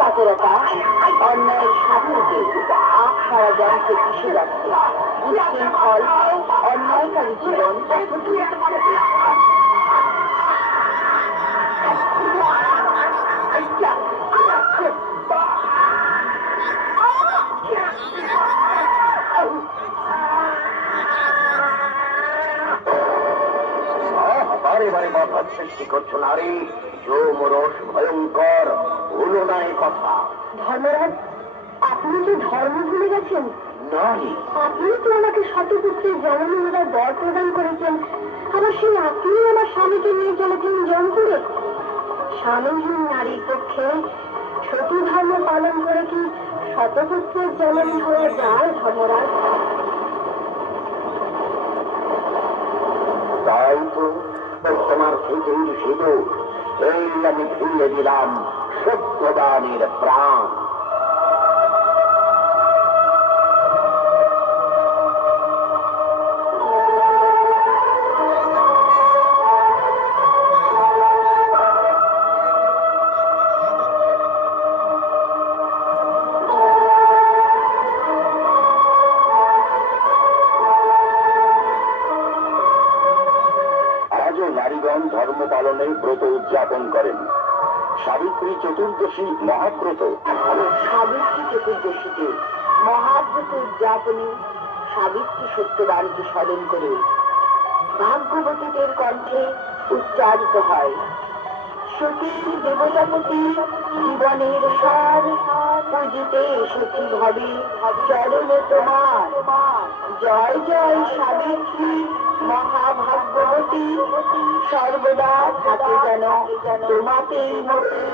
কাতরতা অন্যায়ের সামনে সারা জনকে পিষে যাচ্ছে। উচ্ছৃঙ্খল অন্যায়কারী জীবন বারে বারে বাধার সৃষ্টি করছো নারী। যৌমরস ভয়ঙ্কর, হলো না এ কথা। ধর্মরাজ, আপনি কি ধর্ম ভুলে গেছেন? নারী, আপনি তো আমাকে শতপুত্রের জননীরা বর প্রদান করেছেন, আবার সেই আপনি আমার স্বামীকে নিয়ে চলেছেন জঙ্গলে। স্বামীহীন নারীর পক্ষে সতী ধর্ম পালন করে কি শতপুত্রের জননী হয়ে যায়? ধর্মরাজ, তাই তো তোমার সেই সিঁদুর এই আমি ভুলে দিলাম সত্যবানের প্রাণ। নারীগণ ধর্ম পালনের ব্রত উদযাপন করেন। সাবিত্রী চতুর্দশী মহাব্রত। সাবিত্রী চতুর্দশীতে মহাব্রত উদযাপনে সাবিত্রী সত্যবানকে স্মরণ করে ভাগ্যবতীদের কণ্ঠে উচ্চারিত হয় সতীর দেবতাপতি জীবনের সার, পুজিতে এসেছি ভবে চরণে তোমার। জয় জয় সাবিত্রী মহাভাগ্যবতী, সর্বদা থাকে যেন তোমাতেই মতি।